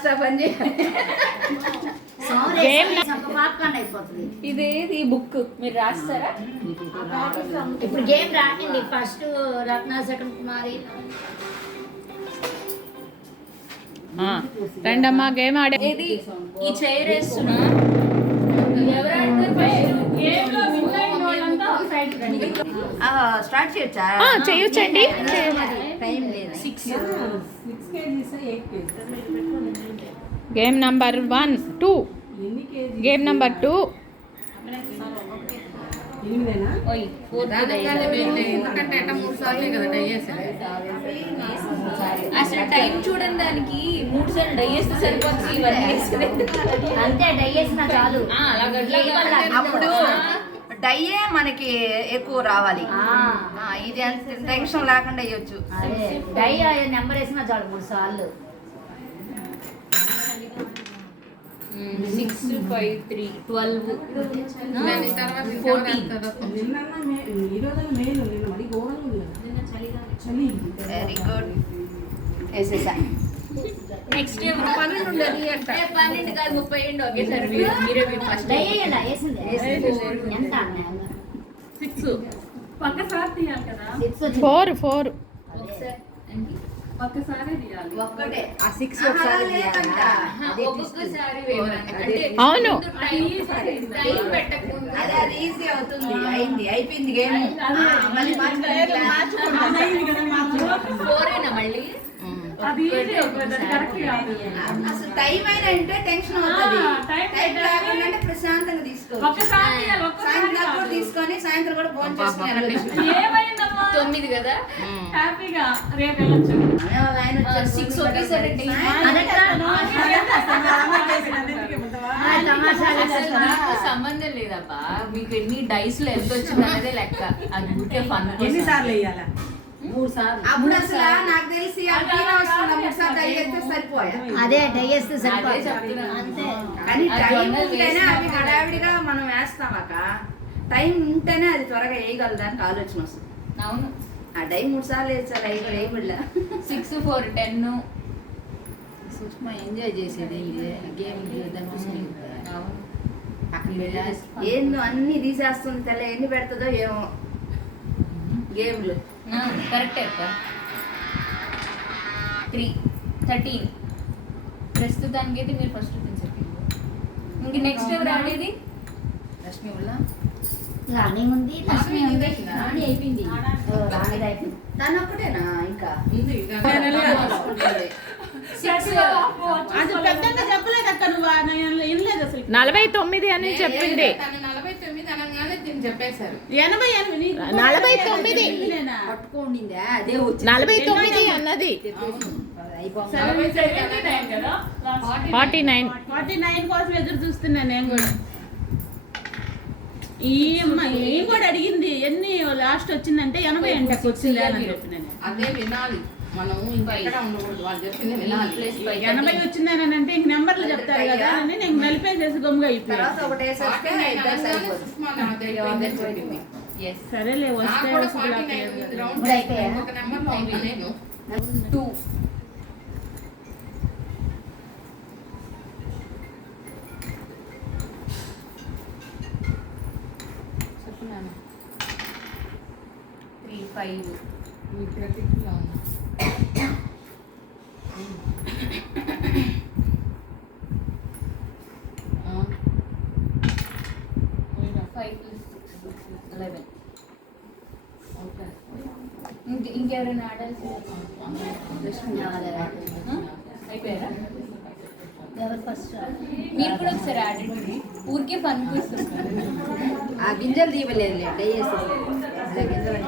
Fast పని ఇదేది book మీరు రాస్తారా? ఇప్పుడు గేమ్ రాకండి. ఫస్ట్ రత్న, సెకండ్ కుమారి. రెండమ్మా గేమ్ ఆడే. ఇది ఈ చైర్ వేస్తున్నా. ఎవరు స్టార్ట్ చేయొచ్చా? చేయొచ్చండి. టైం లేదు. 6 గేమ్ నంబర్ 1 2 గేమ్ నంబర్ 2 అసలు టైం చూడండి, దానికి 3 సార్లు డై చేస్తే సరిపోతుంది. ఇవన్నీ అంతే, డై చేసిన చాలు. అప్పుడు డయ్యే మనకి ఎక్కువ రావాలి. ఇది అంత టెన్షన్ లేకుండా వేయొచ్చు. డై నెంబర్ వేసిన చాలు 3 సార్లు. 6 5 3 12 వెరీ గుడ్. వేసేసా. నెక్స్ట్ 12 ఉండదు అంట. 12 కాదు 30 అండి ఒకేసారి. మీరే ఫస్ట్ ఎంత 6 పక్కసారి తీయాలి కదా. 4 ఒకసారి ఒక్కసారి తీయాలి. ఒక్కటే ఆ 6 ఒకసారి తీయాలా? ఒక్కొక్కసారి వేయాలి. అంటే అవును. టైం పెట్టకముందు అది ఈజీ అవుతుంది. అయిపోయింది గేమ్. మళ్ళీ మార్చుకుంటాం. 4 ఏనా మళ్ళీ? అది ఈజీ అవుతుంది, కరెక్ట్ కాదు. అసలు టైం అయినా అంటే టెన్షన్ అవుతుంది. టైం లేకుండా అంటే ప్రశాంతంగా తీసుకోవచ్చు. ఒక్కసారి తీయాలి, ఒక్కసారి సాయంత్రం కూడా కాదు. తీసుకొని సాయంత్రం కూడా ఫోన్ చేసుకుని ఏమైందమ్మా? 9 కదా. హ్యాపీగా రేపు వెళ్ళొచ్చు. ఆయన 6 ఒకేసారి డై. అసలు నాకు సంబంధం లేదబ్బా. మీకు ఎన్ని డైస్ లో ఎంత వచ్చింది అనేదే లెక్క. అది ఊరికే ఫన్. ఎన్నిసార్లు వేయాలా? 3 సార్లు. అప్పుడు అసలు నాకు తెలిసి సరిపోయా. అదే డై చేస్తే సరిపోయి అంతే. కానీ టైం ఉంటేనే అవి హడావిడిగా మనం వేస్తామాక. టైం ఉంటేనే అది త్వరగా వేయగలదానికి ఆలోచన వస్తుంది. అవును. ఆ డై 3 సార్లు వేసారు. వేయబడలే. 6 4 10. సుష్మా ఎంజాయ్ చేసేది గేమ్. ఏందో అన్ని తీసేస్తుంది తెల్ల. ఎన్ని పెడుతుందో ఏమో గేమ్లు. కరెక్టే అక్క. 3 13. ప్రస్తుతానికి అయితే మీరు ఫస్ట్ చెప్పి ఇంక నెక్స్ట్ ఎవరు ఆడేది? లక్ష్మి ఉల్లా రాణి ఉంది, లక్ష్మి ఉంది. రాణి అయిపోయింది. రాణి అయిపోయింది. తను ఒక్కటేనా ఇంకా? అది పెద్దగా చెప్పలేదు అక్క. నువ్వు వినలేదు అసలు. 49 అని చెప్పింది. 49 అనగానే దీన్ని చెప్పేశారు. 80 49 పట్టుకోండిందా? అదే 49 అన్నది. 79 కదా. 49 49 కోసం ఎదురు చూస్తున్నా నేను కూడా. ఈ అమ్మాయి కూడా అడిగింది ఎన్ని లాస్ట్ వచ్చిందంటే 80 అంటే వచ్చింది అని చెప్పిన. అదే వినాలి మనం. ఇంకా ఎక్కడ ఉండకూడదు. వాళ్ళు చెప్పింది వినాలి. 80 వచ్చిందని అంటే ఇంక నెంబర్లు చెప్తారు కదా అని నేను నలిపేసేసి గమ్ముగా అయిపోయాను. తర్వాత ఒకటి వేసేస్తే ఇద్దరు సరిపోతుంది. సరేలే వస్తే ఒక నెంబర్ లో ఉంది నేను 2 చెప్తున్నాను. 3 5. మీ క్రెడిట్లో ఉన్నా. 5 6 11. ఇంకెవరైనా ఆడాల్సి అయిపోయారా? ఎవరు ఫస్ట్? మీరు కూడా ఒకసారి ఆడండి. ఊరికే పని కోసం. ఆ గింజలు తీయలేదు. డై చేసేసి గింజలు